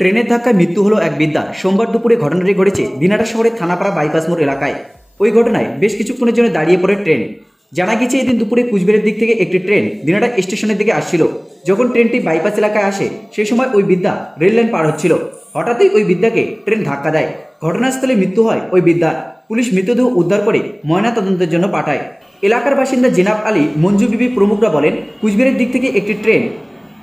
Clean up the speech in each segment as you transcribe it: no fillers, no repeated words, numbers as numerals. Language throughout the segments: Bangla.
ট্রেনের ধাক্কায় মৃত্যু হলো এক বৃদ্ধার। সোমবার দুপুরে ঘটনাটি ঘটেছে দিনাটা শহরের থানাপাড়া বাইপাস মোড় এলাকায়। ওই ঘটনায় বেশ কিছুক্ষণের জন্য দাঁড়িয়ে পড়ে ট্রেন। জানা গেছে এদিন দুপুরে কুচবিহারের দিক থেকে একটি ট্রেন দিনাটা স্টেশনের দিকে আসছিল। যখন ট্রেনটি বাইপাস এলাকায় আসে সেই সময় ওই বৃদ্ধা রেল লাইন পার হচ্ছিল। হঠাৎই ওই বৃদ্ধাকে ট্রেন ধাক্কা দেয়। ঘটনাস্থলে মৃত্যু হয় ওই বৃদ্ধার। পুলিশ মৃতদেহ উদ্ধার করে ময়নাতদন্তের জন্য পাঠায়। এলাকার বাসিন্দা জেনাব আলী, মঞ্জু বিবি প্রমুখরা বলেন, কুচবিহারের দিক থেকে একটি ট্রেন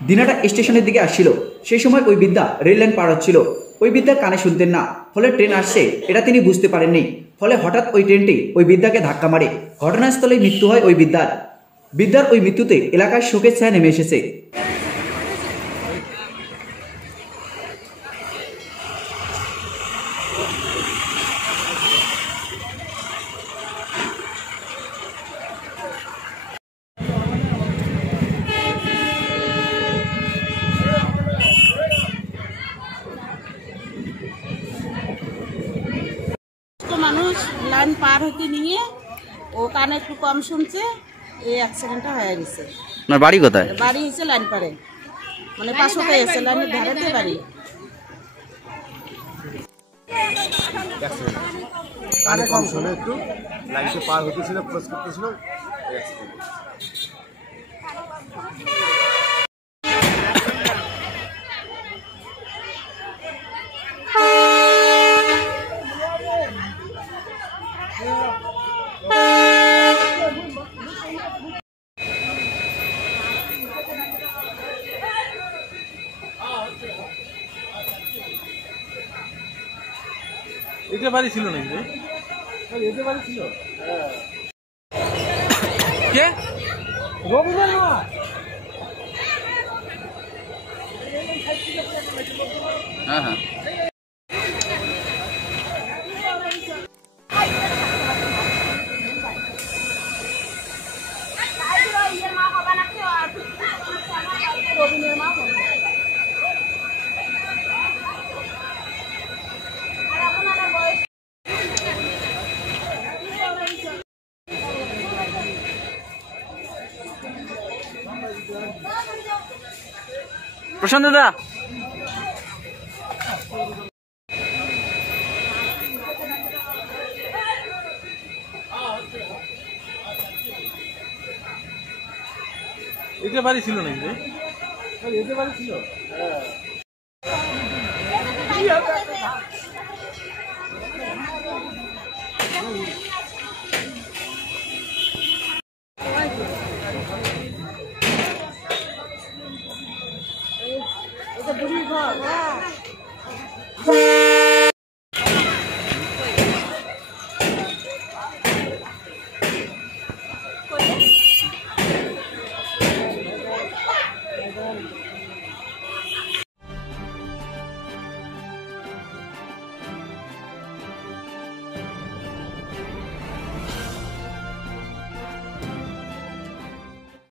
দিনাটা স্টেশনের দিকে আসছিল। সেই সময় ওই বৃদ্ধা রেল লাইন পার হচ্ছিল। ওই বৃদ্ধা কানে শুনতেন না, ফলে ট্রেন আসছে এটা তিনি বুঝতে পারেননি। ফলে হঠাৎ ওই ট্রেনটি ওই বৃদ্ধাকে ধাক্কা মারে। ঘটনাস্থলে মৃত্যু হয় ওই বৃদ্ধার ওই মৃত্যুতে এলাকায় শোকের ছায়া নেমে এসেছে। মানুষ লাইন পার হতে নিয়ে ও কানে একটু কম শুনছে, এই অ্যাক্সিডেন্টটা হয়ে গেছে। আপনার বাড়ি কোথায়? বাড়ি হচ্ছে লাইন পারে, মানে পাশে হয়ে গেছে, লাইনের ধারেতে বাড়ি। কানে কম শুনে একটু লাইনটা পার হতেছিল, ক্রস করতেছিল। এতে বাড়ি ছিল নাকি? এতে বাড়ি ছিল কে? রবীন্দ্রনাথ। হ্যাঁ হ্যাঁ। প্রশান্ত দা, এতে বাড়ি ছিল নাকি? এতে বাড়ি ছিল। বুড়ি ঘর।